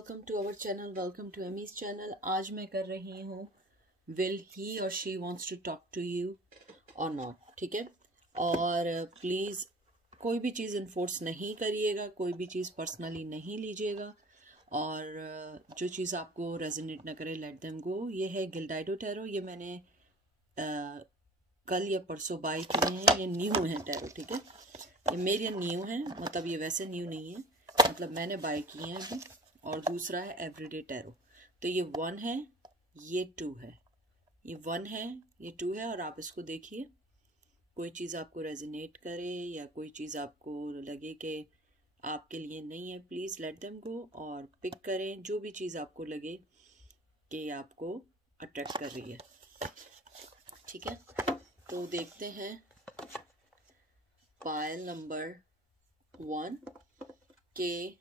Welcome to our channel, welcome to Amy's channel. आज मैं कर रही हूँ विल ही और she wants to talk to you और नॉट, ठीक है। और प्लीज़ कोई भी चीज़ इन्फोर्स नहीं करिएगा, कोई भी चीज़ पर्सनली नहीं लीजिएगा, और जो चीज़ आपको रेजोनेट ना करे लेट देम गो। ये है गिल्डाइडो टैरो। ये मैंने कल या परसों बाय किए हैं। ये न्यू है टैरो, ठीक है। ये मेरे न्यू है, मतलब ये वैसे न्यू नहीं है, मतलब मैंने बाय किए हैं अभी। और दूसरा है एवरीडे टैरो। तो ये 1 है, ये 2 है, ये 1 है, ये 2 है। और आप इसको देखिए, कोई चीज़ आपको रेजोनेट करे या कोई चीज़ आपको लगे कि आपके लिए नहीं है, प्लीज़ लेट देम गो और पिक करें जो भी चीज़ आपको लगे कि आपको अट्रैक्ट कर रही है, ठीक है। तो देखते हैं पायल नंबर 1 के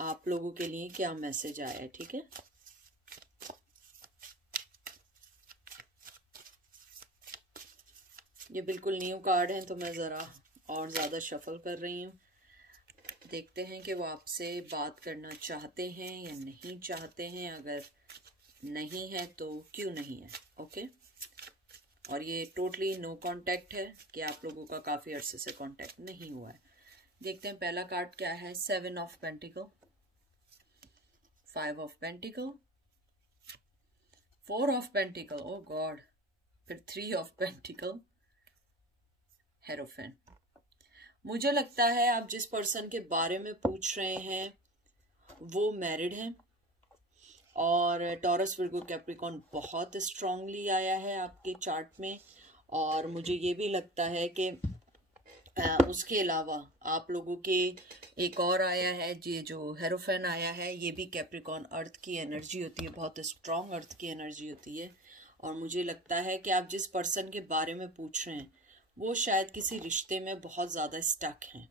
आप लोगों के लिए क्या मैसेज आया है, ठीक है। ये बिल्कुल न्यू कार्ड हैं, तो मैं ज़रा और ज़्यादा शफल कर रही हूँ। देखते हैं कि वो आपसे बात करना चाहते हैं या नहीं चाहते हैं। अगर नहीं है तो क्यों नहीं है, ओके। और ये टोटली नो कांटेक्ट है कि आप लोगों का काफ़ी अरसे से कांटेक्ट नहीं हुआ है। देखते हैं पहला कार्ड क्या है। 7 of pentacle, 5 of pentacle, 4 of pentacle, oh god, फिर 3 ऑफ पेंटिकल, हेरोफेन। मुझे लगता है आप जिस पर्सन के बारे में पूछ रहे हैं वो मैरिड है, और टॉरस विर्गो कैप्रिकॉर्न बहुत स्ट्रांगली आया है आपके चार्ट में। और मुझे ये भी लगता है कि उसके अलावा आप लोगों के एक और आया है, ये जो हेरोफेन आया है, ये भी कैप्रिकॉर्न अर्थ की एनर्जी होती है, बहुत स्ट्रांग अर्थ की एनर्जी होती है। और मुझे लगता है कि आप जिस पर्सन के बारे में पूछ रहे हैं वो शायद किसी रिश्ते में बहुत ज़्यादा स्टक हैं,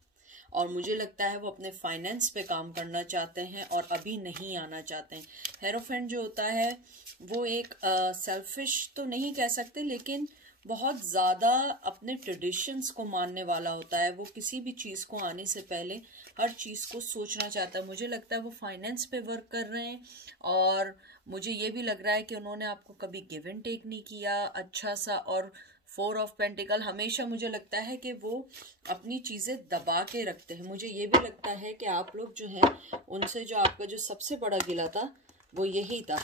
और मुझे लगता है वो अपने फाइनेंस पे काम करना चाहते हैं और अभी नहीं आना चाहते हैं। हेरोफेंट जो होता है वो एक सेल्फिश तो नहीं कह सकते, लेकिन बहुत ज़्यादा अपने ट्रेडिशंस को मानने वाला होता है। वो किसी भी चीज़ को आने से पहले हर चीज़ को सोचना चाहता है। मुझे लगता है वो फाइनेंस पे वर्क कर रहे हैं, और मुझे ये भी लग रहा है कि उन्होंने आपको कभी गिव एंड टेक नहीं किया अच्छा सा। और 4 ऑफ पेंटिकल, हमेशा मुझे लगता है कि वो अपनी चीज़ें दबा के रखते हैं। मुझे ये भी लगता है कि आप लोग जो हैं उनसे जो आपका जो सबसे बड़ा गिला था वो यही था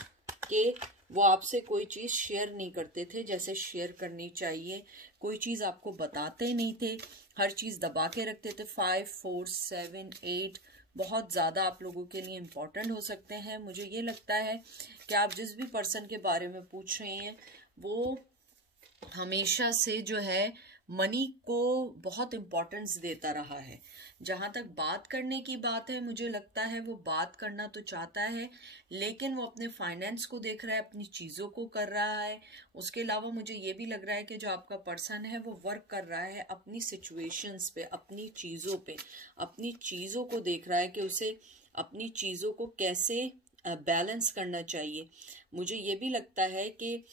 कि वो आपसे कोई चीज़ शेयर नहीं करते थे जैसे शेयर करनी चाहिए। कोई चीज़ आपको बताते नहीं थे, हर चीज़ दबा के रखते थे। 5, 4, 7, 8 बहुत ज़्यादा आप लोगों के लिए इम्पोर्टेंट हो सकते हैं। मुझे ये लगता है कि आप जिस भी पर्सन के बारे में पूछ रहे हैं वो हमेशा से जो है मनी को बहुत इम्पोर्टेंस देता रहा है। जहाँ तक बात करने की बात है, मुझे लगता है वो बात करना तो चाहता है, लेकिन वो अपने फाइनेंस को देख रहा है, अपनी चीज़ों को कर रहा है। उसके अलावा मुझे ये भी लग रहा है कि जो आपका पर्सन है वो वर्क कर रहा है अपनी सिचुएशंस पे, अपनी चीज़ों पे, अपनी चीज़ों को देख रहा है कि उसे अपनी चीज़ों को कैसे बैलेंस करना चाहिए। मुझे ये भी लगता है कि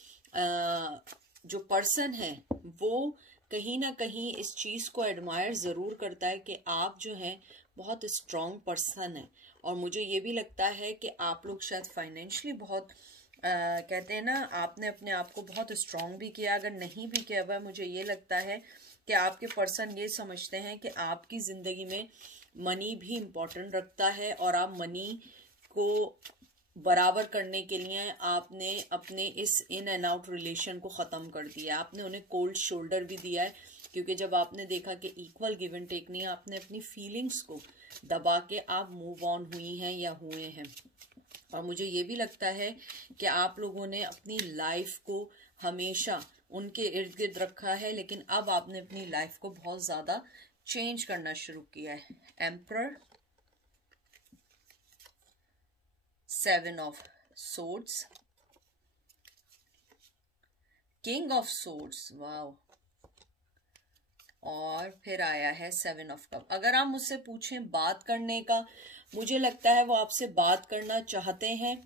जो पर्सन है वो कहीं ना कहीं इस चीज़ को एडमायर ज़रूर करता है कि आप जो हैं बहुत स्ट्रॉन्ग पर्सन है। और मुझे ये भी लगता है कि आप लोग शायद फाइनेंशियली बहुत कहते हैं ना, आपने अपने आप को बहुत स्ट्रॉन्ग भी किया। अगर नहीं भी किया हुआ, मुझे ये लगता है कि आपके पर्सन ये समझते हैं कि आपकी ज़िंदगी में मनी भी इम्पोर्टेंट रखता है, और आप मनी को बराबर करने के लिए आपने अपने इस इन एंड आउट रिलेशन को ख़त्म कर दिया। आपने उन्हें कोल्ड शोल्डर भी दिया है, क्योंकि जब आपने देखा कि इक्वल गिव एंड टेक नहीं है, आपने अपनी फीलिंग्स को दबा के आप मूव ऑन हुई हैं या हुए हैं। और मुझे ये भी लगता है कि आप लोगों ने अपनी लाइफ को हमेशा उनके इर्द गिर्द रखा है, लेकिन अब आपने अपनी लाइफ को बहुत ज़्यादा चेंज करना शुरू किया है। Emperor, 7 of swords, king of swords, wow, और फिर आया है 7 ऑफ कप। अगर आप मुझसे पूछें बात करने का, मुझे लगता है वो आपसे बात करना चाहते हैं।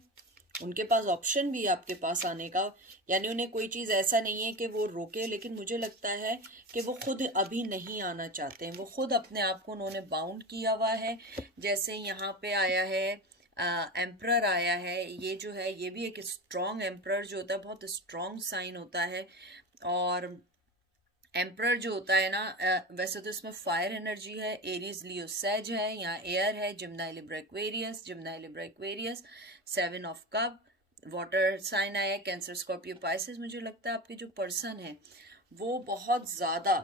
उनके पास ऑप्शन भी है आपके पास आने का, यानी उन्हें कोई चीज़ ऐसा नहीं है कि वो रोके, लेकिन मुझे लगता है कि वो खुद अभी नहीं आना चाहते हैं। वो खुद अपने आप को उन्होंने बाउंड किया हुआ है। जैसे यहाँ पे आया है एम्परर आया है, ये जो है ये भी एक स्ट्रॉन्ग एम्परर जो होता है, बहुत स्ट्रॉन्ग साइन होता है। और एम्परर जो होता है ना, वैसे तो इसमें फायर एनर्जी है, एरीज लियो सेज है, यहाँ एयर है, Gemini Libra Aquarius, Gemini Libra Aquarius, 7 of cup, water sign आया, कैंसर स्कॉर्पियो पाइसेस। मुझे लगता है आपके जो पर्सन है वो बहुत ज्यादा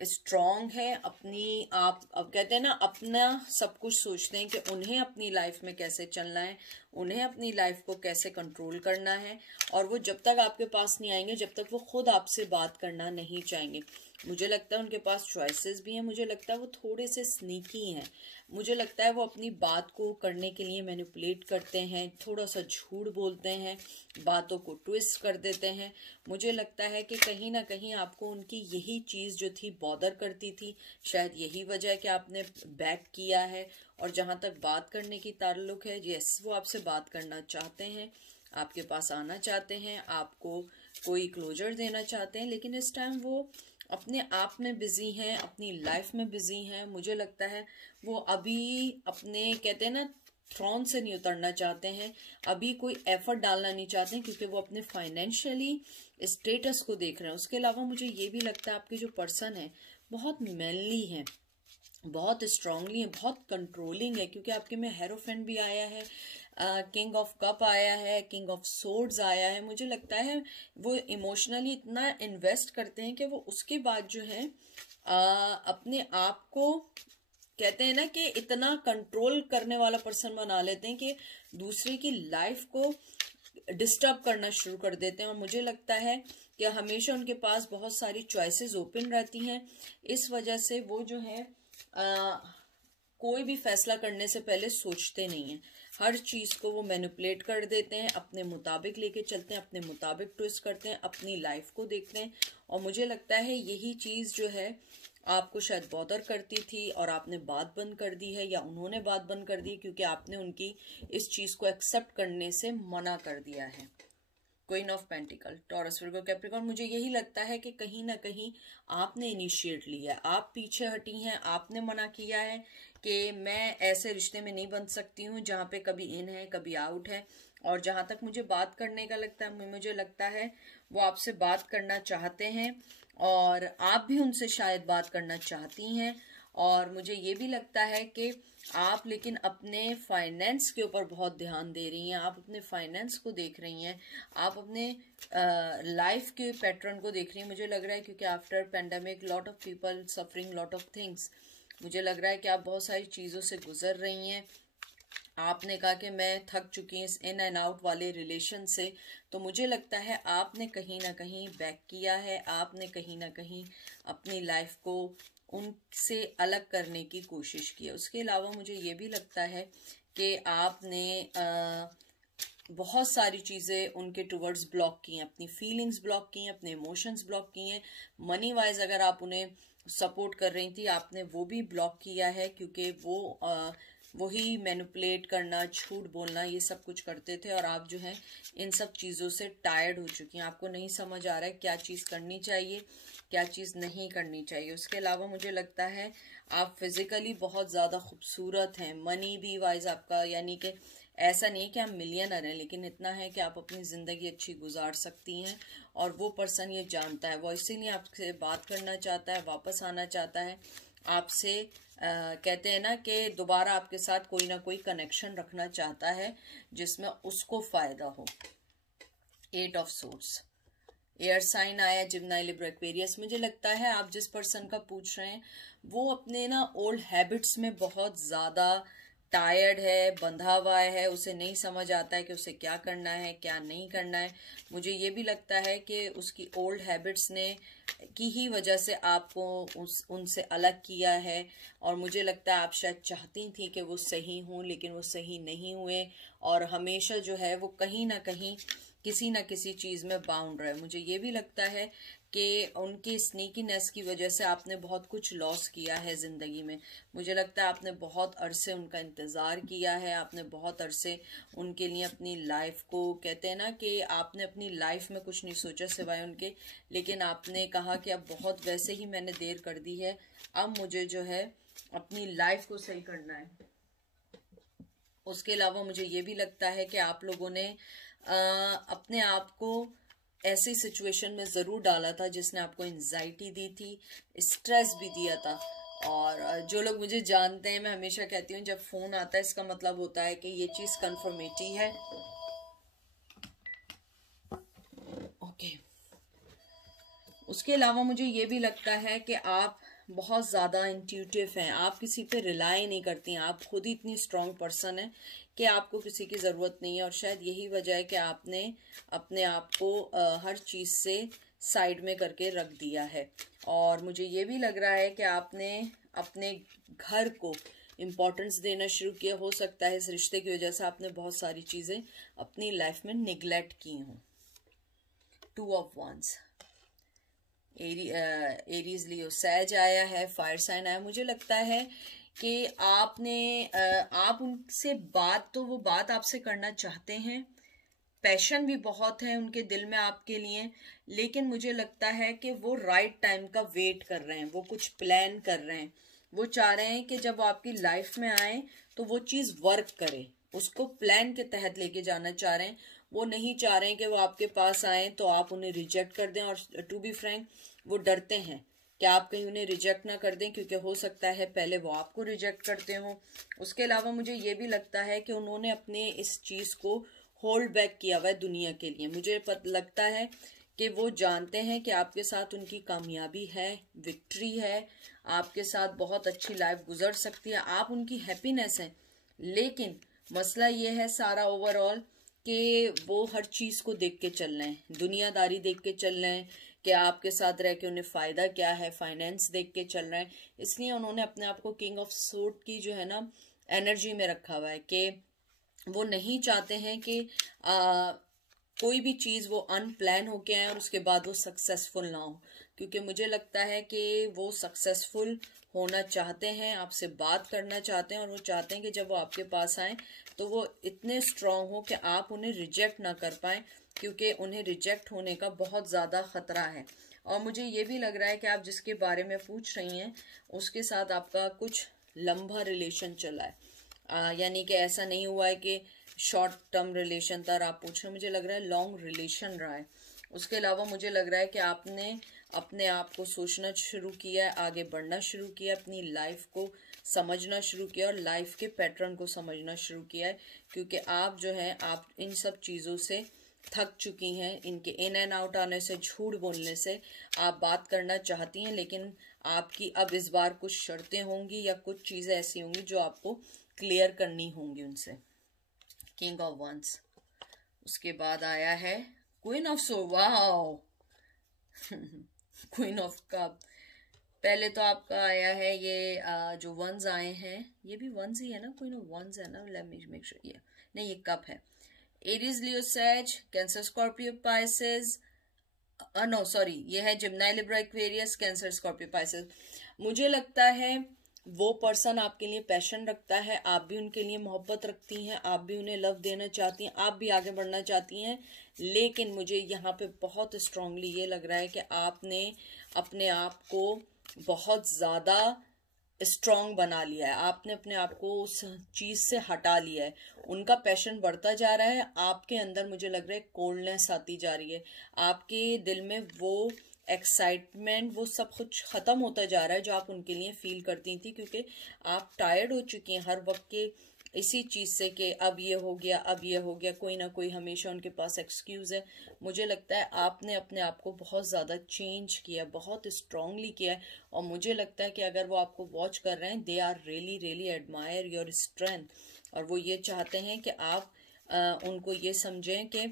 स्ट्रॉन्ग है, अपनी आप अब कहते हैं ना अपना सब कुछ सोचते हैं कि उन्हें अपनी लाइफ में कैसे चलना है, उन्हें अपनी लाइफ को कैसे कंट्रोल करना है। और वो जब तक आपके पास नहीं आएंगे, जब तक वो खुद आपसे बात करना नहीं चाहेंगे। मुझे लगता है उनके पास चॉइसेस भी हैं, मुझे लगता है वो थोड़े से स्नीकी हैं, मुझे लगता है वो अपनी बात को करने के लिए मैनिपुलेट करते हैं, थोड़ा सा झूठ बोलते हैं, बातों को ट्विस्ट कर देते हैं। मुझे लगता है कि कहीं ना कहीं आपको उनकी यही चीज़ जो थी बॉदर करती थी, शायद यही वजह है कि आपने बैक किया है। और जहाँ तक बात करने की ताल्लुक है, यस वो आपसे बात करना चाहते हैं, आपके पास आना चाहते हैं, आपको कोई क्लोजर देना चाहते हैं, लेकिन इस टाइम वो अपने आप में बिजी हैं, अपनी लाइफ में बिजी हैं। मुझे लगता है वो अभी अपने कहते हैं ना थ्रोन से नहीं उतरना चाहते हैं, अभी कोई एफर्ट डालना नहीं चाहते हैं, क्योंकि वो अपने फाइनेंशियली स्टेटस को देख रहे हैं। उसके अलावा मुझे ये भी लगता है आपके जो पर्सन है बहुत मैनली हैं, बहुत स्ट्रांगली है, बहुत कंट्रोलिंग है, क्योंकि आपके में हेरोफेंट भी आया है, किंग ऑफ कप आया है, किंग ऑफ सोर्ड्स आया है। मुझे लगता है वो इमोशनली इतना इन्वेस्ट करते हैं कि वो उसके बाद जो है अपने आप को कहते हैं ना कि इतना कंट्रोल करने वाला पर्सन बना लेते हैं कि दूसरे की लाइफ को डिस्टर्ब करना शुरू कर देते हैं। और मुझे लगता है कि हमेशा उनके पास बहुत सारी चॉइसेस ओपन रहती हैं, इस वजह से वो जो है कोई भी फैसला करने से पहले सोचते नहीं हैं, हर चीज को वो मैनिपुलेट कर देते हैं, अपने मुताबिक लेके चलते हैं, अपने मुताबिक ट्विस्ट करते हैं, अपनी लाइफ को देखते हैं। और मुझे लगता है यही चीज जो है आपको शायद बॉदर करती थी और आपने बात बंद कर दी है, या उन्होंने बात बंद कर दी क्योंकि आपने उनकी इस चीज को एक्सेप्ट करने से मना कर दिया है। Queen of pentacle, Taurus Virgo Capricorn, मुझे यही लगता है कि कहीं ना कहीं आपने इनिशिएट लिया है, आप पीछे हटी हैं, आपने मना किया है कि मैं ऐसे रिश्ते में नहीं बन सकती हूँ जहाँ पे कभी इन है कभी आउट है। और जहाँ तक मुझे बात करने का लगता है, मुझे लगता है वो आपसे बात करना चाहते हैं और आप भी उनसे शायद बात करना चाहती हैं। और मुझे ये भी लगता है कि आप लेकिन अपने फाइनेंस के ऊपर बहुत ध्यान दे रही हैं, आप अपने फाइनेंस को देख रही हैं, आप अपने लाइफ के पैटर्न को देख रही हैं। मुझे लग रहा है क्योंकि after pandemic lot of people suffering lot of things, मुझे लग रहा है कि आप बहुत सारी चीज़ों से गुजर रही हैं। आपने कहा कि मैं थक चुकी हूँ इस इन एंड आउट वाले रिलेशन से, तो मुझे लगता है आपने कहीं ना कहीं बैक किया है, आपने कहीं ना कहीं अपनी लाइफ को उनसे अलग करने की कोशिश की है। उसके अलावा मुझे ये भी लगता है कि आपने बहुत सारी चीज़ें उनके टुवर्ड्स ब्लॉक की हैं, अपनी फीलिंग्स ब्लॉक की हैं, अपने इमोशंस ब्लॉक किए हैं। मनी वाइज अगर आप उन्हें सपोर्ट कर रही थी, आपने वो भी ब्लॉक किया है, क्योंकि वो वही मैनिपुलेट करना, झूठ बोलना, ये सब कुछ करते थे। और आप जो है इन सब चीज़ों से टायर्ड हो चुकी हैं, आपको नहीं समझ आ रहा है क्या चीज़ करनी चाहिए, क्या चीज़ नहीं करनी चाहिए। उसके अलावा मुझे लगता है आप फिजिकली बहुत ज़्यादा खूबसूरत हैं, मनी भी वाइज आपका, यानी कि ऐसा नहीं है कि आप मिलियनर हैं, लेकिन इतना है कि आप अपनी ज़िंदगी अच्छी गुजार सकती हैं। और वो पर्सन ये जानता है, वो इसीलिए आपसे बात करना चाहता है, वापस आना चाहता है आपसे। कहते हैं ना कि दोबारा आपके साथ कोई ना कोई कनेक्शन रखना चाहता है जिसमें उसको फायदा हो। 8 ऑफ सोर्ड्स, एयर साइन आया, जिम्नाई लिब्रा एक्वेरियस। मुझे लगता है आप जिस पर्सन का पूछ रहे हैं वो अपने ना ओल्ड हैबिट्स में बहुत ज़्यादा टायर्ड है, बंधा हुआ है, उसे नहीं समझ आता है कि उसे क्या करना है क्या नहीं करना है। मुझे ये भी लगता है कि उसकी ओल्ड हैबिट्स ने की ही वजह से आपको उनसे अलग किया है। और मुझे लगता है आप शायद चाहती थी कि वो सही हों, लेकिन वो सही नहीं हुए, और हमेशा जो है वो कहीं ना कहीं किसी ना किसी चीज में बाउंड रहे। मुझे ये भी लगता है कि उनकी स्नीकीनेस की वजह से आपने बहुत कुछ लॉस किया है जिंदगी में। मुझे लगता है आपने बहुत अरसे उनका इंतजार किया है, आपने बहुत अरसे उनके लिए अपनी लाइफ को, कहते हैं ना कि आपने अपनी लाइफ में कुछ नहीं सोचा सिवाय उनके, लेकिन आपने कहा कि अब बहुत वैसे ही मैंने देर कर दी है, अब मुझे जो है अपनी लाइफ को सही करना है। उसके अलावा मुझे ये भी लगता है कि आप लोगों ने अपने आप को ऐसी सिचुएशन में ज़रूर डाला था जिसने आपको एंजाइटी दी थी, स्ट्रेस भी दिया था। और जो लोग मुझे जानते हैं, मैं हमेशा कहती हूँ जब फ़ोन आता है इसका मतलब होता है कि ये चीज़ कन्फर्मेटिव है। ओके। उसके अलावा मुझे ये भी लगता है कि आप बहुत ज़्यादा इंट्यूटिव हैं, आप किसी पे रिलाई नहीं करती हैं, आप खुद ही इतनी स्ट्रॉन्ग पर्सन हैं कि आपको किसी की ज़रूरत नहीं है। और शायद यही वजह है कि आपने अपने आप को हर चीज़ से साइड में करके रख दिया है। और मुझे ये भी लग रहा है कि आपने अपने घर को इम्पोर्टेंस देना शुरू किया। हो सकता है इस रिश्ते की वजह से आपने बहुत सारी चीज़ें अपनी लाइफ में निगलेक्ट की हों। 2 ऑफ वंस, एरीज लियो सैज आया है, फायर साइन आया। मुझे लगता है कि आप उनसे बात, तो वो बात आपसे करना चाहते हैं, पैशन भी बहुत है उनके दिल में आपके लिए, लेकिन मुझे लगता है कि वो राइट टाइम का वेट कर रहे हैं, वो कुछ प्लान कर रहे हैं। वो चाह रहे हैं कि जब वो आपकी लाइफ में आए तो वो चीज़ वर्क करे, उसको प्लान के तहत लेके जाना चाह रहे हैं। वो नहीं चाह रहे हैं कि वो आपके पास आए तो आप उन्हें रिजेक्ट कर दें। और टू बी फ्रैंक, वो डरते हैं कि आप कहीं उन्हें रिजेक्ट ना कर दें, क्योंकि हो सकता है पहले वो आपको रिजेक्ट करते हों। उसके अलावा मुझे ये भी लगता है कि उन्होंने अपने इस चीज़ को होल्ड बैक किया हुआ है दुनिया के लिए। मुझे लगता है कि वो जानते हैं कि आपके साथ उनकी कामयाबी है, विक्ट्री है, आपके साथ बहुत अच्छी लाइफ गुजर सकती है, आप उनकी हैप्पीनेस हैं। लेकिन मसला ये है सारा ओवरऑल कि वो हर चीज़ को देख के चल रहे हैं, दुनियादारी देख के चल रहे हैं कि आपके साथ रह के उन्हें फ़ायदा क्या है, फाइनेंस देख के चल रहे हैं। इसलिए उन्होंने अपने आप को किंग ऑफ सूट की जो है ना एनर्जी में रखा हुआ है कि वो नहीं चाहते हैं कि कोई भी चीज़ वो अनप्लान होके आए और उसके बाद वो सक्सेसफुल ना हो। क्योंकि मुझे लगता है कि वो सक्सेसफुल होना चाहते हैं, आपसे बात करना चाहते हैं, और वो चाहते हैं कि जब वो आपके पास आए तो वो इतने स्ट्रांग हो कि आप उन्हें रिजेक्ट ना कर पाए, क्योंकि उन्हें रिजेक्ट होने का बहुत ज़्यादा ख़तरा है। और मुझे ये भी लग रहा है कि आप जिसके बारे में पूछ रही हैं उसके साथ आपका कुछ लंबा रिलेशन चला है, यानी कि ऐसा नहीं हुआ है कि शॉर्ट टर्म रिलेशन था आप पूछ रहे हैं। मुझे लग रहा है लॉन्ग रिलेशन रहा है। उसके अलावा मुझे लग रहा है कि आपने अपने आप को सोचना शुरू किया है, आगे बढ़ना शुरू किया, अपनी लाइफ को समझना शुरू किया और लाइफ के पैटर्न को समझना शुरू किया है। क्योंकि आप जो है, आप इन सब चीज़ों से थक चुकी हैं, इनके इन एंड आउट आने से, झूठ बोलने से। आप बात करना चाहती हैं, लेकिन आपकी अब इस बार कुछ शर्तें होंगी या कुछ चीज़ें ऐसी होंगी जो आपको क्लियर करनी होंगी उनसे। किंग ऑफ वंस, उसके बाद आया है queen of so, wow queen of cup. पहले तो आपका आया है ये जो वंस आए हैं, ये भी वंस ही है ना, क्वीन ऑफ वंस है ना, लेट मी मेक श्योर। ये नहीं, ये कप है। Aries, Leo, Sag, Cancer, Scorpio, Pisces, no sorry, ये है Gemini, Libra, Aquarius, Cancer, Scorpio, Pisces. मुझे लगता है वो पर्सन आपके लिए पैशन रखता है, आप भी उनके लिए मोहब्बत रखती हैं, आप भी उन्हें लव देना चाहती हैं, आप भी आगे बढ़ना चाहती हैं। लेकिन मुझे यहाँ पे बहुत स्ट्रांगली ये लग रहा है कि आपने अपने आप को बहुत ज़्यादा स्ट्रांग बना लिया है, आपने अपने आप को उस चीज़ से हटा लिया है। उनका पैशन बढ़ता जा रहा है, आपके अंदर मुझे लग रहा है कोल्डनेस आती जा रही है, आपके दिल में वो एक्साइटमेंट, वो सब कुछ ख़त्म होता जा रहा है जो आप उनके लिए फील करती थी। क्योंकि आप टायर्ड हो चुकी हैं हर वक्त के इसी चीज़ से कि अब ये हो गया, अब ये हो गया, कोई ना कोई हमेशा उनके पास एक्सक्यूज़ है। मुझे लगता है आपने अपने आप को बहुत ज़्यादा चेंज किया, बहुत स्ट्रांगली किया है। और मुझे लगता है कि अगर वो आपको वॉच कर रहे हैं, they are really really admire your strength. और वो ये चाहते हैं कि आप उनको ये समझें कि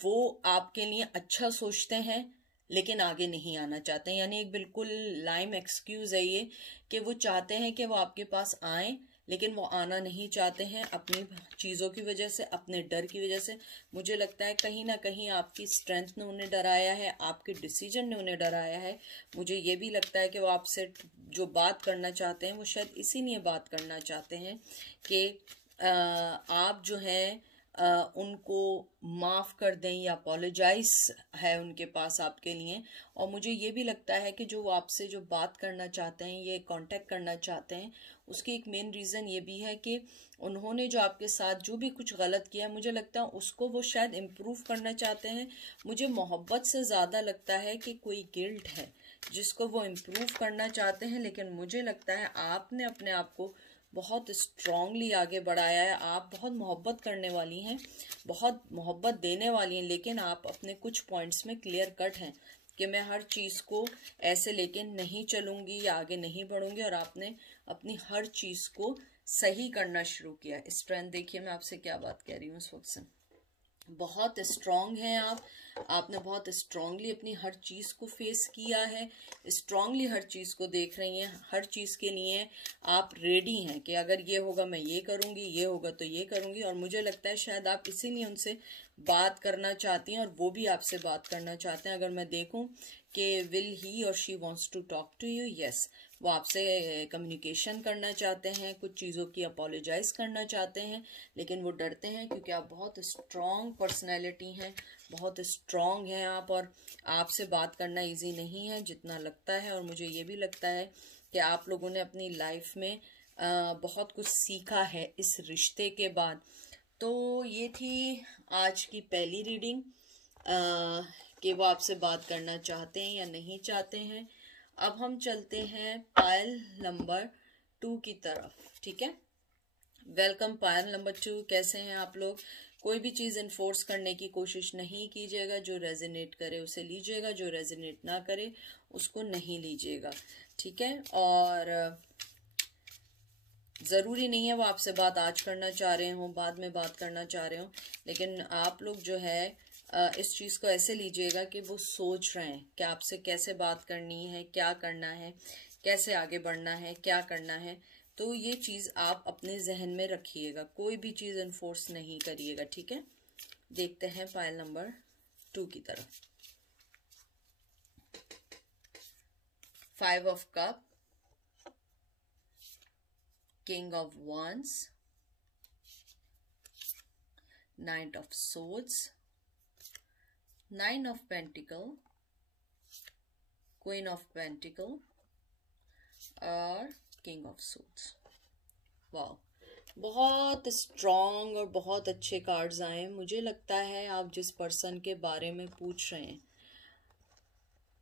वो आपके लिए अच्छा सोचते हैं लेकिन आगे नहीं आना चाहते हैं। यानी एक बिल्कुल लाइम एक्सक्यूज है ये कि वो चाहते हैं कि वो आपके पास आए लेकिन वो आना नहीं चाहते हैं, अपनी चीज़ों की वजह से, अपने डर की वजह से। मुझे लगता है कहीं ना कहीं आपकी स्ट्रेंथ ने उन्हें डराया है, आपके डिसीजन ने उन्हें डराया है। मुझे ये भी लगता है कि वो आपसे जो बात करना चाहते हैं वो शायद इसीलिए बात करना चाहते हैं कि आप जो हैं उनको माफ़ कर दें या अपोलोजाइज है उनके पास आपके लिए। और मुझे ये भी लगता है कि जो वो आपसे जो बात करना चाहते हैं, ये कांटेक्ट करना चाहते हैं, उसकी एक मेन रीज़न ये भी है कि उन्होंने जो आपके साथ जो भी कुछ गलत किया है, मुझे लगता है उसको वो शायद इम्प्रूव करना चाहते हैं। मुझे मोहब्बत से ज़्यादा लगता है कि कोई गिल्ट है जिसको वो इम्प्रूव करना चाहते हैं, लेकिन मुझे लगता है आपने अपने आप को बहुत स्ट्रांगली आगे बढ़ाया है। आप बहुत मोहब्बत करने वाली हैं, बहुत मोहब्बत देने वाली हैं, लेकिन आप अपने कुछ पॉइंट्स में क्लियर कट हैं कि मैं हर चीज़ को ऐसे लेके नहीं चलूँगी या आगे नहीं बढ़ूँगी, और आपने अपनी हर चीज़ को सही करना शुरू किया। स्ट्रेंथ देखिए मैं आपसे क्या बात कह रही हूँ इस वक्त से, बहुत स्ट्रांग हैं आप। आपने बहुत स्ट्रांगली अपनी हर चीज़ को फेस किया है, स्ट्रांगली हर चीज़ को देख रही हैं, हर चीज़ के लिए आप रेडी हैं कि अगर ये होगा मैं ये करूँगी, ये होगा तो ये करूँगी। और मुझे लगता है शायद आप इसीलिए उनसे बात करना चाहती हैं और वो भी आपसे बात करना चाहते हैं। अगर मैं देखूं कि विल ही और she wants to talk to you, yes, वो आपसे कम्युनिकेशन करना चाहते हैं, कुछ चीज़ों की अपोलोजाइज करना चाहते हैं, लेकिन वो डरते हैं क्योंकि आप बहुत स्ट्रॉन्ग पर्सनैलिटी हैं, बहुत स्ट्रॉन्ग हैं आप, और आपसे बात करना इजी नहीं है जितना लगता है। और मुझे ये भी लगता है कि आप लोगों ने अपनी लाइफ में बहुत कुछ सीखा है इस रिश्ते के बाद। तो ये थी आज की पहली रीडिंग कि वो आपसे बात करना चाहते हैं या नहीं चाहते हैं। अब हम चलते हैं पायल नंबर 2 की तरफ, ठीक है। वेलकम पायल नंबर 2, कैसे हैं आप लोग। कोई भी चीज़ इन्फोर्स करने की कोशिश नहीं कीजिएगा, जो रेजोनेट करे उसे लीजिएगा, जो रेजोनेट ना करे उसको नहीं लीजिएगा, ठीक है। और ज़रूरी नहीं है वो आपसे बात आज करना चाह रहे हों, बाद में बात करना चाह रहे हों, लेकिन आप लोग जो है इस चीज़ को ऐसे लीजिएगा कि वो सोच रहे हैं कि आपसे कैसे बात करनी है, क्या करना है, कैसे आगे बढ़ना है, क्या करना है। तो ये चीज़ आप अपने जहन में रखिएगा, कोई भी चीज़ इन्फोर्स नहीं करिएगा, ठीक है। देखते हैं पायल नंबर 2 की तरफ। 5 of cup, King of Wands, Knight of Swords, 9 of Pentacle, Queen of Pentacle और King of Swords। वाह, बहुत स्ट्रॉन्ग और बहुत अच्छे कार्ड्स आए। मुझे लगता है आप जिस पर्सन के बारे में पूछ रहे हैं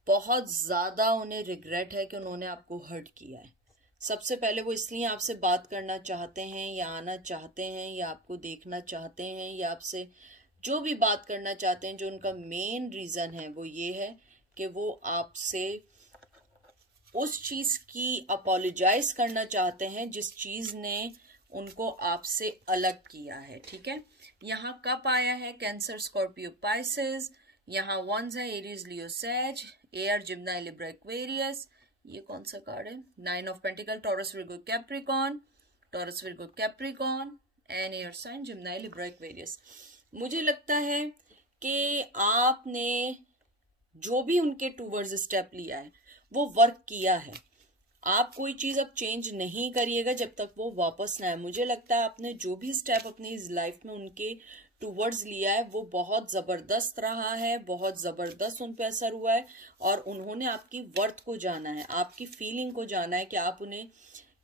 बहुत ज़्यादा उन्हें रिग्रेट है कि उन्होंने आपको हर्ट किया है। सबसे पहले वो इसलिए आपसे बात करना चाहते हैं या आना चाहते हैं या आपको देखना चाहते हैं या आपसे जो भी बात करना चाहते हैं, जो उनका मेन रीज़न है वो ये है कि वो आपसे उस चीज़ की अपोलोजाइज करना चाहते हैं जिस चीज़ ने उनको आपसे अलग किया है, ठीक है। यहाँ कप आया है, कैंसर, स्कॉर्पियो, पाइसेस। यहाँ वंस है, एरीज, लियो, सैज, एयर, जिम्नाई, लिब्रा, एक्वेरियस। ये कौन सा कार्ड है, 9 of pentacle, Taurus, Virgo, Capricorn, Taurus, Virgo, Capricorn and air sign, Gemini, Libra, Aquarius. मुझे लगता है कि आपने जो भी उनके टूवर्ड्स स्टेप लिया है वो वर्क किया है। आप कोई चीज अब चेंज नहीं करिएगा जब तक वो वापस ना आए। मुझे लगता है आपने जो भी स्टेप अपनी इस लाइफ में उनके टूवर्ड्स लिया है वो बहुत जबरदस्त रहा है, बहुत जबरदस्त उन पे असर हुआ है, और उन्होंने आपकी वर्थ को जाना है, आपकी फीलिंग को जाना है कि आप उन्हें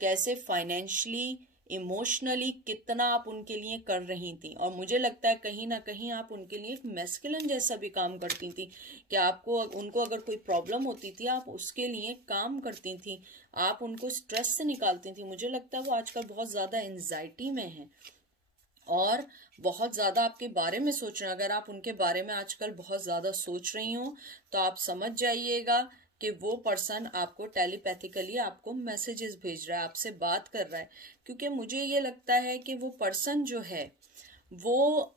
कैसे फाइनेंशियली, इमोशनली कितना आप उनके लिए कर रही थी। और मुझे लगता है कहीं ना कहीं आप उनके लिए एक मैस्कुलिन जैसा भी काम करती थी कि आपको उनको अगर कोई प्रॉब्लम होती थी आप उसके लिए काम करती थी, आप उनको स्ट्रेस से निकालती थी। मुझे लगता है वो आजकल बहुत ज़्यादा एंजाइटी में है और बहुत ज़्यादा आपके बारे में सोच रहे हैं। अगर आप उनके बारे में आजकल बहुत ज़्यादा सोच रही हो तो आप समझ जाइएगा कि वो पर्सन आपको टेलीपैथिकली आपको मैसेजेस भेज रहा है, आपसे बात कर रहा है। क्योंकि मुझे ये लगता है कि वो पर्सन जो है वो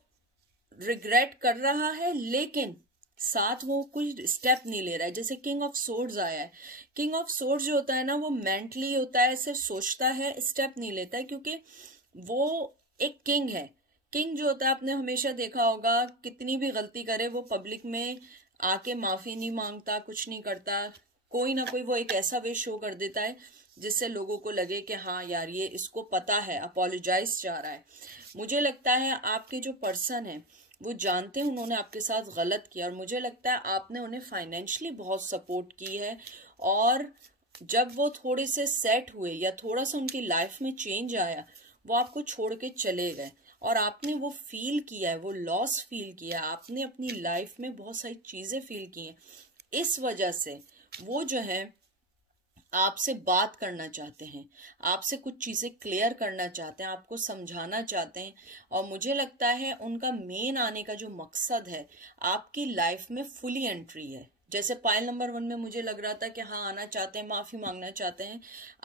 रिग्रेट कर रहा है लेकिन साथ वो कोई स्टेप नहीं ले रहा है। जैसे किंग ऑफ सोर्ड्स आया है, किंग ऑफ सोर्ड्स जो होता है ना वो मेंटली होता है, सिर्फ सोचता है, स्टेप नहीं लेता है, क्योंकि वो एक किंग है। किंग जो होता है आपने हमेशा देखा होगा कितनी भी गलती करे वो पब्लिक में आके माफी नहीं मांगता, कुछ नहीं करता, कोई ना कोई वो एक ऐसा वे शो कर देता है जिससे लोगों को लगे कि हाँ यार ये इसको पता है, अपोलोजाइज चाह रहा है। मुझे लगता है आपके जो पर्सन है वो जानते हैं उन्होंने आपके साथ गलत किया, और मुझे लगता है आपने उन्हें फाइनेंशियली बहुत सपोर्ट की है और जब वो थोड़े से सेट हुए या थोड़ा सा उनकी लाइफ में चेंज आया, वो आपको छोड़ के चले गए और आपने वो फील किया है, वो लॉस फील किया, आपने अपनी लाइफ में बहुत सारी चीजें फील की हैं। इस वजह से वो जो है आपसे बात करना चाहते हैं, आपसे कुछ चीजें क्लियर करना चाहते हैं, आपको समझाना चाहते हैं। और मुझे लगता है उनका मेन आने का जो मकसद है, आपकी लाइफ में फुली एंट्री है। जैसे पाइल नंबर 1 में मुझे लग रहा था कि हाँ आना चाहते हैं, माफी मांगना चाहते हैं।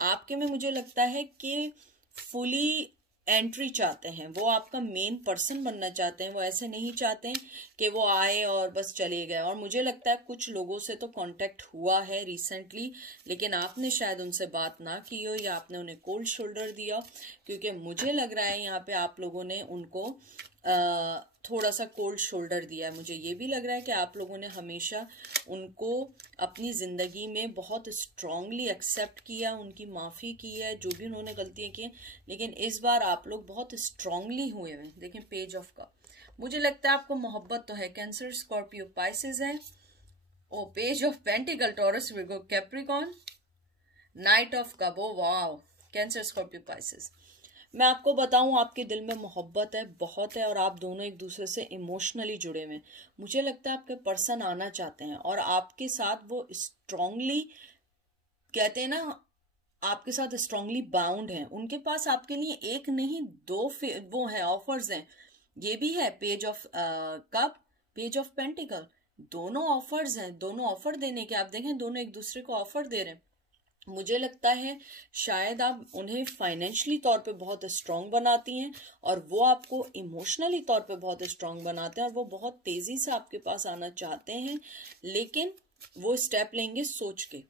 आपके में मुझे लगता है कि फुली एंट्री चाहते हैं, वो आपका मेन पर्सन बनना चाहते हैं। वो ऐसे नहीं चाहते हैं कि वो आए और बस चले गए। और मुझे लगता है कुछ लोगों से तो कांटेक्ट हुआ है रिसेंटली, लेकिन आपने शायद उनसे बात ना की हो या आपने उन्हें कोल्ड शोल्डर दिया, क्योंकि मुझे लग रहा है यहाँ पे आप लोगों ने उनको थोड़ा सा कोल्ड शोल्डर दिया है। मुझे ये भी लग रहा है कि आप लोगों ने हमेशा उनको अपनी जिंदगी में बहुत स्ट्रांगली एक्सेप्ट किया, उनकी माफी की है जो भी उन्होंने गलतियां की हैं, लेकिन इस बार आप लोग बहुत स्ट्रांगली हुए हैं। देखें पेज ऑफ कप, मुझे लगता है आपको मोहब्बत तो है। कैंसर, स्कॉर्पियो, पाइसेस है। Oh page of pentacle, Taurus, Virgo, Capricorn, knight of cup. Oh wow, Cancer, Scorpio, Pisces. मैं आपको बताऊं, आपके दिल में मोहब्बत है, बहुत है, और आप दोनों एक दूसरे से इमोशनली जुड़े हुए हैं। मुझे लगता है आपके पर्सन आना चाहते हैं और आपके साथ वो स्ट्रांगली, कहते हैं ना, आपके साथ स्ट्रांगली बाउंड हैं। उनके पास आपके लिए एक नहीं दो वो है, ऑफर्स हैं। ये भी है page of cup, page of pentacle, दोनों ऑफर्स हैं, दोनों ऑफर देने के। आप देखें दोनों एक दूसरे को ऑफर दे रहे हैं। मुझे लगता है शायद आप उन्हें फाइनेंशियली तौर पे बहुत स्ट्रांग बनाती हैं और वो आपको इमोशनली तौर पे बहुत स्ट्रांग बनाते हैं, और वो बहुत तेजी से आपके पास आना चाहते हैं, लेकिन वो स्टेप लेंगे सोच के।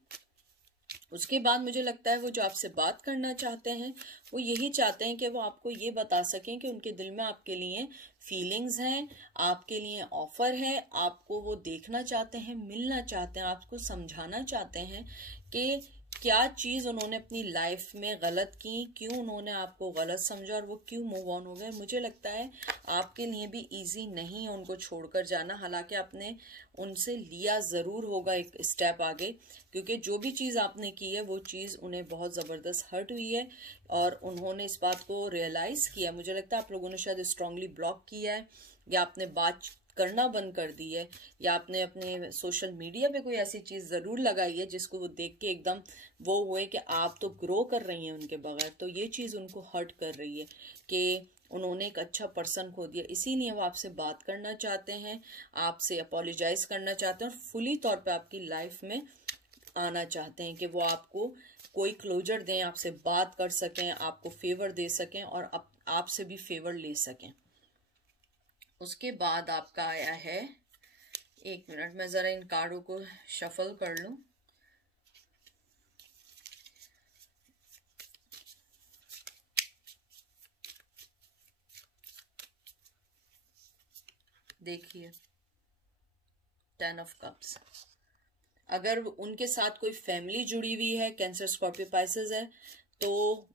उसके बाद मुझे लगता है वो जो आपसे बात करना चाहते हैं, वो यही चाहते हैं कि वो आपको ये बता सकें कि उनके दिल में आपके लिए फीलिंग्स हैं, आपके लिए ऑफर है, आपको वो देखना चाहते हैं, मिलना चाहते हैं, आपको समझाना चाहते हैं कि क्या चीज उन्होंने अपनी लाइफ में गलत की, क्यों उन्होंने आपको गलत समझा और वो क्यों मूव ऑन हो गए। मुझे लगता है आपके लिए भी इजी नहीं है उनको छोड़कर जाना, हालांकि आपने उनसे लिया जरूर होगा एक स्टेप आगे, क्योंकि जो भी चीज आपने की है वो चीज उन्हें बहुत जबरदस्त हर्ट हुई है और उन्होंने इस बात को रियलाइज किया। मुझे लगता है आप लोगों ने शायद स्ट्रांगली ब्लॉक किया है, या आपने बात करना बंद कर दी है, या आपने अपने सोशल मीडिया पे कोई ऐसी चीज जरूर लगाई है जिसको वो देख के एकदम वो हुए कि आप तो ग्रो कर रही हैं उनके बगैर। तो ये चीज उनको हर्ट कर रही है कि उन्होंने एक अच्छा पर्सन खो दिया, इसीलिए वो आपसे बात करना चाहते हैं, आपसे अपोलोजाइज करना चाहते हैं और फुली तौर पे आपकी लाइफ में आना चाहते हैं कि वो आपको कोई क्लोजर दें, आपसे बात कर सकें, आपको फेवर दे सकें और आपसे भी फेवर ले सकें। उसके बाद आपका आया है, एक मिनट मैं जरा इन कार्डों को शफल कर लूं। देखिए 10 ऑफ कप्स, अगर उनके साथ कोई फैमिली जुड़ी हुई है, कैंसर, स्कॉर्पियो, पाइसेस है, तो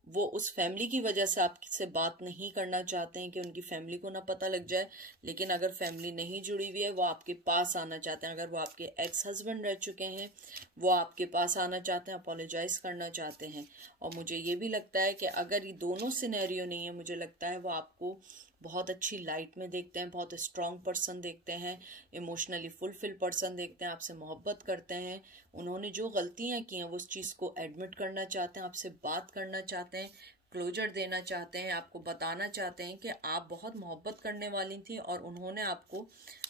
वो उस फैमिली की वजह से आपसे बात नहीं करना चाहते हैं कि उनकी फैमिली को ना पता लग जाए। लेकिन अगर फैमिली नहीं जुड़ी हुई है, वो आपके पास आना चाहते हैं। अगर वो आपके एक्स हस्बैंड रह चुके हैं, वो आपके पास आना चाहते हैं, अपोलोजाइज करना चाहते हैं। और मुझे ये भी लगता है कि अगर ये दोनों सिनेरियो नहीं है, मुझे लगता है वो आपको बहुत अच्छी लाइट में देखते हैं, बहुत स्ट्रांग पर्सन देखते हैं, इमोशनली फुलफिल पर्सन देखते हैं, आपसे मोहब्बत करते हैं। उन्होंने जो गलतियां की हैं वो उस चीज़ को एडमिट करना चाहते हैं, आपसे बात करना चाहते हैं, क्लोजर देना चाहते हैं, आपको बताना चाहते हैं कि आप बहुत मोहब्बत करने वाली थी और उन्होंने आपको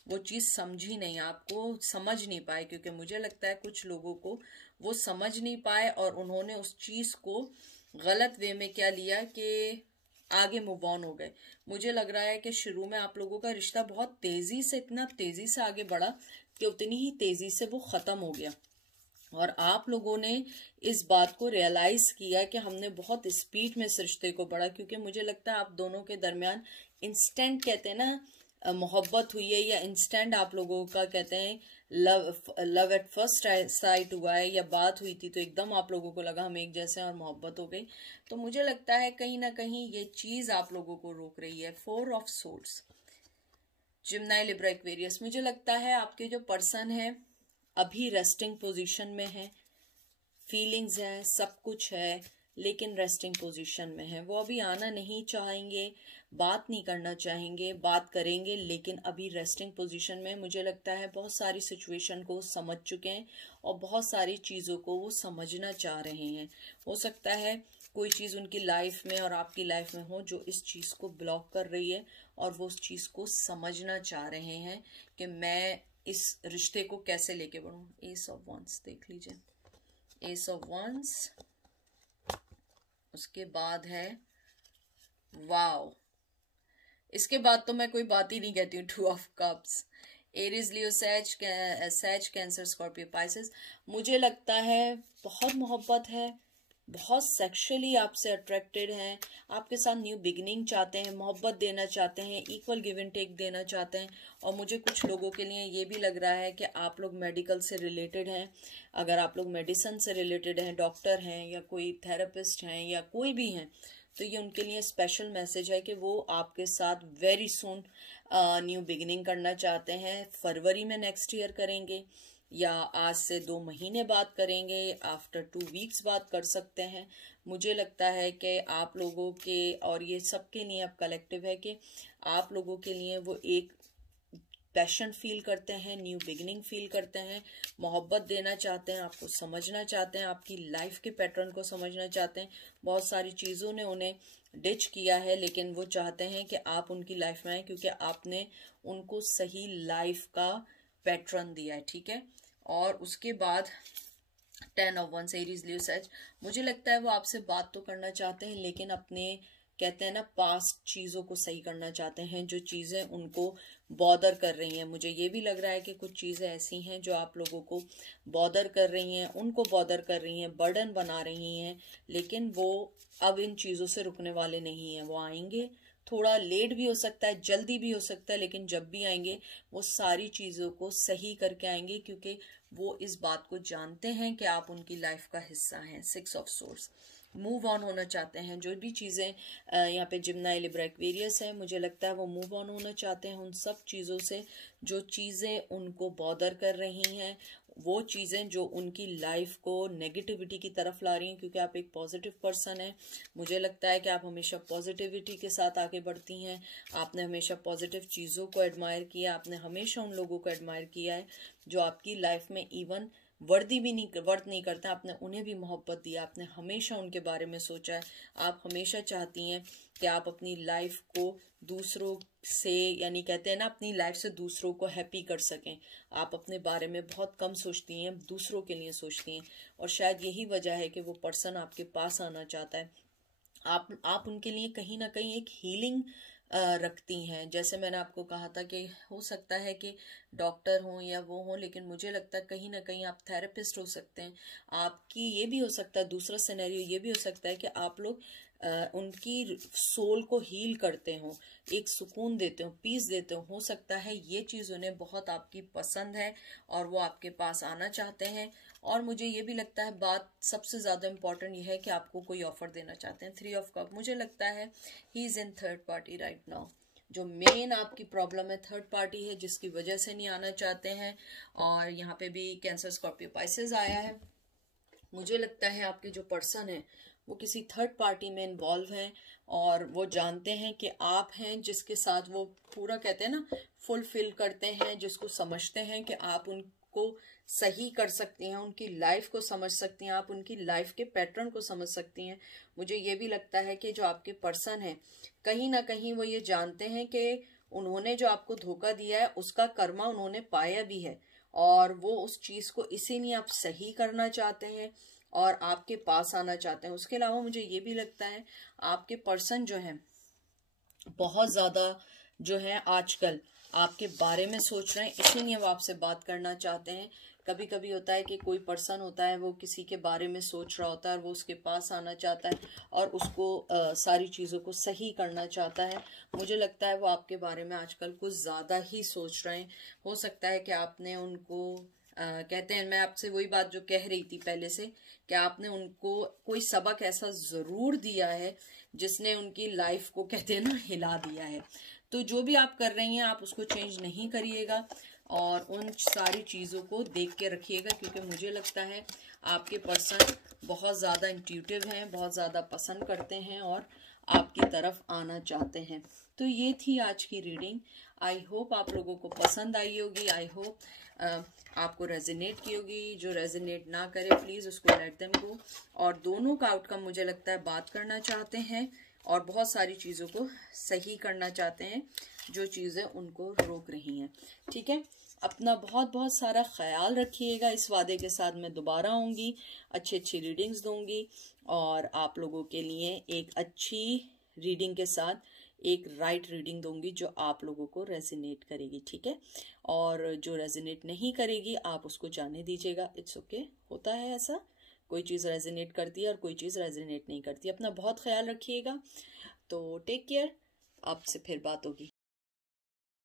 वो चीज़ समझी नहीं, आपको समझ नहीं पाए। क्योंकि मुझे लगता है कुछ लोगों को वो समझ नहीं पाए और उन्होंने उस चीज़ को गलत वे में क्या लिया कि आगे मूव ऑन हो गए। मुझे लग रहा है कि शुरू में आप लोगों का रिश्ता बहुत तेजी से, इतना तेजी से आगे बढ़ा कि उतनी ही तेजी से वो खत्म हो गया। और आप लोगों ने इस बात को रियलाइज किया कि हमने बहुत स्पीड में इस रिश्ते को बढ़ा, क्योंकि मुझे लगता है आप दोनों के दरमियान इंस्टेंट, कहते हैं ना, मोहब्बत हुई है, या इंस्टेंट आप लोगों का, कहते हैं, लव एट फर्स्ट साइट हुआ है, या बात हुई थी तो एकदम आप लोगों को लगा हम एक जैसे हैं और मोहब्बत हो गई। तो मुझे लगता है कहीं ना कहीं ये चीज आप लोगों को रोक रही है। 4 ऑफ सोर्ड्स, जिम्नाई, लिब्रा, एक्वेरियस। मुझे लगता है आपके जो पर्सन है अभी रेस्टिंग पोजीशन में है, फीलिंग्स हैं, सब कुछ है, लेकिन रेस्टिंग पोजीशन में है। वो अभी आना नहीं चाहेंगे, बात नहीं करना चाहेंगे, बात करेंगे लेकिन अभी रेस्टिंग पोजीशन में। मुझे लगता है बहुत सारी सिचुएशन को समझ चुके हैं और बहुत सारी चीज़ों को वो समझना चाह रहे हैं। हो सकता है कोई चीज़ उनकी लाइफ में और आपकी लाइफ में हो जो इस चीज़ को ब्लॉक कर रही है, और वो उस चीज़ को समझना चाह रहे हैं कि मैं इस रिश्ते को कैसे लेके बढ़ूं। एस ऑफ वंस देख लीजिए, एस ऑफ वंस, उसके बाद है वाव, इसके बाद तो मैं कोई बात ही नहीं कहती हूँ। 2 of cups, Aries, Leo, Sag, Cancer, Scorpio, Pisces. मुझे लगता है बहुत मोहब्बत है, बहुत सेक्सुअली आपसे अट्रैक्टेड हैं, आपके साथ न्यू बिगिनिंग चाहते हैं, मोहब्बत देना चाहते हैं, इक्वल गिव एंड टेक देना चाहते हैं। और मुझे कुछ लोगों के लिए ये भी लग रहा है कि आप लोग मेडिकल से रिलेटेड हैं। अगर आप लोग मेडिसिन से रिलेटेड हैं, डॉक्टर हैं या कोई थेरेपिस्ट हैं या कोई भी हैं, तो ये उनके लिए स्पेशल मैसेज है कि वो आपके साथ वेरी सून न्यू बिगिनिंग करना चाहते हैं। फरवरी में नेक्स्ट ईयर करेंगे या आज से 2 महीने बाद करेंगे, आफ्टर 2 वीक्स बाद कर सकते हैं। मुझे लगता है कि आप लोगों के, और ये सबके लिए अब कलेक्टिव है कि आप लोगों के लिए वो एक पैशन फील करते हैं, न्यू बिगिनिंग फील करते हैं, मोहब्बत देना चाहते हैं, आपको समझना चाहते हैं, आपकी लाइफ के पैटर्न को समझना चाहते हैं। बहुत सारी चीज़ों ने उन्हें डिच किया है, लेकिन वो चाहते हैं कि आप उनकी लाइफ में आए क्योंकि आपने उनको सही लाइफ का पैटर्न दिया है, ठीक है। और उसके बाद 10 ऑफ वंस, एरीज, लियो, सैज। मुझे लगता है वो आपसे बात तो करना चाहते हैं लेकिन अपने, कहते हैं ना, पास्ट चीज़ों को सही करना चाहते हैं, जो चीज़ें उनको बॉदर कर रही हैं। मुझे ये भी लग रहा है कि कुछ चीज़ें ऐसी हैं जो आप लोगों को बॉदर कर रही हैं, उनको बॉदर कर रही हैं, बर्डन बना रही हैं, लेकिन वो अब इन चीज़ों से रुकने वाले नहीं हैं। वो आएंगे, थोड़ा लेट भी हो सकता है, जल्दी भी हो सकता है, लेकिन जब भी आएंगे वो सारी चीज़ों को सही करके आएंगे क्योंकि वो इस बात को जानते हैं कि आप उनकी लाइफ का हिस्सा हैं। 6 ऑफ सोर्स, मूव ऑन होना चाहते हैं। जो भी चीज़ें यहाँ पे जिम्नाई, लिब्रा, एक्वेरियस है, मुझे लगता है वो मूव ऑन होना चाहते हैं उन सब चीज़ों से जो चीज़ें उनको बॉदर कर रही हैं, वो चीज़ें जो उनकी लाइफ को नेगेटिविटी की तरफ ला रही हैं। क्योंकि आप एक पॉजिटिव पर्सन हैं, मुझे लगता है कि आप हमेशा पॉजिटिविटी के साथ आगे बढ़ती हैं। आपने हमेशा पॉजिटिव चीज़ों को एडमायर किया, आपने हमेशा उन लोगों को एडमायर किया है जो आपकी लाइफ में इवन वर्थ नहीं करते, आपने उन्हें भी मोहब्बत दिया, आपने हमेशा उनके बारे में सोचा है। आप हमेशा चाहती हैं कि आप अपनी लाइफ को दूसरों से, यानी कहते हैं ना, अपनी लाइफ से दूसरों को हैप्पी कर सकें। आप अपने बारे में बहुत कम सोचती हैं, दूसरों के लिए सोचती हैं, और शायद यही वजह है कि वो पर्सन आपके पास आना चाहता है। आप उनके लिए कहीं ना कहीं एक हीलिंग रखती हैं। जैसे मैंने आपको कहा था कि हो सकता है कि डॉक्टर हों या वो हों, लेकिन मुझे लगता है कहीं ना कहीं आप थेरेपिस्ट हो सकते हैं। आपकी ये भी हो सकता है, दूसरा सिनेरियो ये भी हो सकता है कि आप लोग उनकी सोल को हील करते हो, एक सुकून देते हो, पीस देते हो सकता है ये चीज़ उन्हें बहुत आपकी पसंद है और वो आपके पास आना चाहते हैं। और मुझे ये भी लगता है, बात सबसे ज़्यादा इम्पॉर्टेंट ये है कि आपको कोई ऑफर देना चाहते हैं। 3 ऑफ कप, मुझे लगता है he is in third party right now. जो मेन आपकी प्रॉब्लम है थर्ड पार्टी है, जिसकी वजह से नहीं आना चाहते हैं। और यहाँ पे भी कैंसर, स्कॉर्पियो, पाइसेस आया है। मुझे लगता है आपके जो पर्सन है वो किसी थर्ड पार्टी में इन्वॉल्व हैं और वो जानते हैं कि आप हैं जिसके साथ वो पूरा, कहते हैं ना, फुलफिल करते हैं, जिसको समझते हैं कि आप उनको सही कर सकती हैं, उनकी लाइफ को समझ सकती हैं, आप उनकी लाइफ के पैटर्न को समझ सकती हैं। मुझे ये भी लगता है कि जो आपके पर्सन है, कहीं ना कहीं वो ये जानते हैं कि उन्होंने जो आपको धोखा दिया है उसका कर्मा उन्होंने पाया भी है, और वो उस चीज को इसीलिए आप सही करना चाहते हैं और आपके पास आना चाहते हैं। उसके अलावा मुझे ये भी लगता है आपके पर्सन जो है बहुत ज्यादा जो है आजकल आपके बारे में सोच रहे हैं, इसीलिए वो आपसे बात करना चाहते हैं। कभी कभी होता है कि कोई पर्सन होता है वो किसी के बारे में सोच रहा होता है और वो उसके पास आना चाहता है और उसको सारी चीज़ों को सही करना चाहता है। मुझे लगता है वो आपके बारे में आजकल कुछ ज़्यादा ही सोच रहे हैं। हो सकता है कि आपने उनको कहते हैं, मैं आपसे वही बात जो कह रही थी पहले से, कि आपने उनको कोई सबक ऐसा ज़रूर दिया है जिसने उनकी लाइफ को, कहते हैं ना, हिला दिया है। तो जो भी आप कर रही हैं आप उसको चेंज नहीं करिएगा और उन सारी चीज़ों को देख के रखिएगा, क्योंकि मुझे लगता है आपके पर्सन बहुत ज़्यादा इंट्यूटिव हैं, बहुत ज़्यादा पसंद करते हैं और आपकी तरफ आना चाहते हैं। तो ये थी आज की रीडिंग। आई होप आप लोगों को पसंद आई होगी। आई होप आपको रेजोनेट की होगी। जो रेजोनेट ना करे प्लीज़ उसको लेट देम गो। और दोनों का आउटकम मुझे लगता है बात करना चाहते हैं और बहुत सारी चीज़ों को सही करना चाहते हैं जो चीज़ें उनको रोक रही हैं। ठीक है, अपना बहुत बहुत सारा ख्याल रखिएगा। इस वादे के साथ मैं दोबारा आऊँगी, अच्छी अच्छी रीडिंग्स दूंगी और आप लोगों के लिए एक अच्छी रीडिंग के साथ एक राइट रीडिंग दूंगी जो आप लोगों को रेजोनेट करेगी। ठीक है, और जो रेजोनेट नहीं करेगी आप उसको जाने दीजिएगा। इट्स ओके, होता है ऐसा, कोई चीज़ रेजोनेट करती है और कोई चीज़ रेजोनेट नहीं करती। अपना बहुत ख्याल रखिएगा। तो टेक केयर, आपसे फिर बात होगी।